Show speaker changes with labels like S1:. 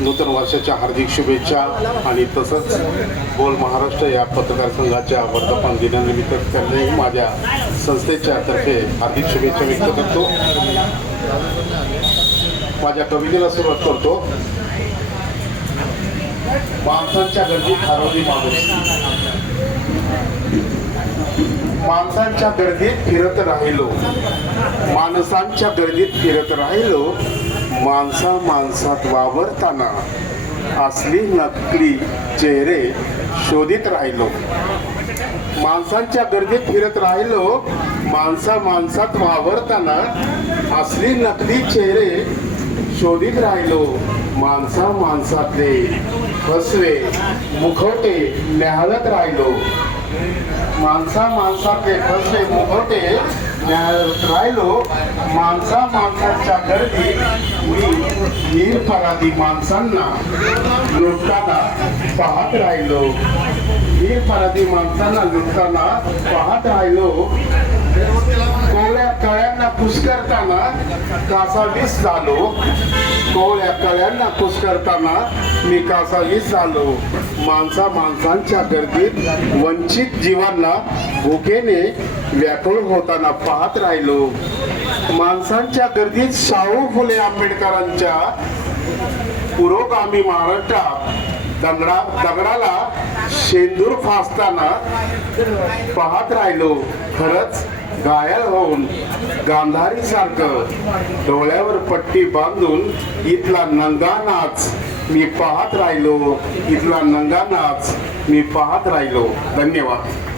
S1: नूतन वर्षाच्या हार्दिक शुभेच्छा आणि तसंच बोल महाराष्ट्र या पत्रकार संघाच्या वर्धापन दिनानिमित्त त्यांनाही माझ्या संस्थेच्या तर्फे हार्दिक शुभेच्छा व्यक्त करतो. माझ्या कवितेला सुरुवात करतो. माणसांच्या गर्दीत हरवली माणूस. माणसांच्या गर्दीत फिरत राहिलो. माणसांच्या गर्दीत फिरत राहिलो. माणसा माणसात वावरताना असली नकली चेहरे शोधित राहिलो. माणसांच्या गर्दीत फिरत राहिलो माणसा माणसात वावरताना असली नकली चेहरे शोधित राहिलो. माणसा माणसातले फसवे मुखवटे न्याहळत राहिलो. माणसा माणसातले फसवे मुखवटे राहिलो माणसा माणसाच्या गर्दी मी निरपराधी माणसांना लुटताना पाहत राहिलो. निरपराधी माणसांना लुटताना पाहत राहिलो. कोवळ्या कासावीस झालो. कोवळ्या कळ्यांना पुष्करताना मी कासावीस झालो. माणसा माणसांच्या गर्दीत वंचित जीवांना भुकेने व्याकुळ होताना पाहत राहिलो. माणसांच्या गर्दीत शाहू फुले आंबेडकरांच्या पुरोगामी महाराष्ट्रात दगडा दगडाला शेंदूर फासताना पाहत राहिलो. खरंच घायल होऊन गांधारी सारखं डोळ्यावर पट्टी बांधून इथला नंगानाच मी पाहत राहिलो इथला नंगानाच मी पाहत राहिलो. धन्यवाद.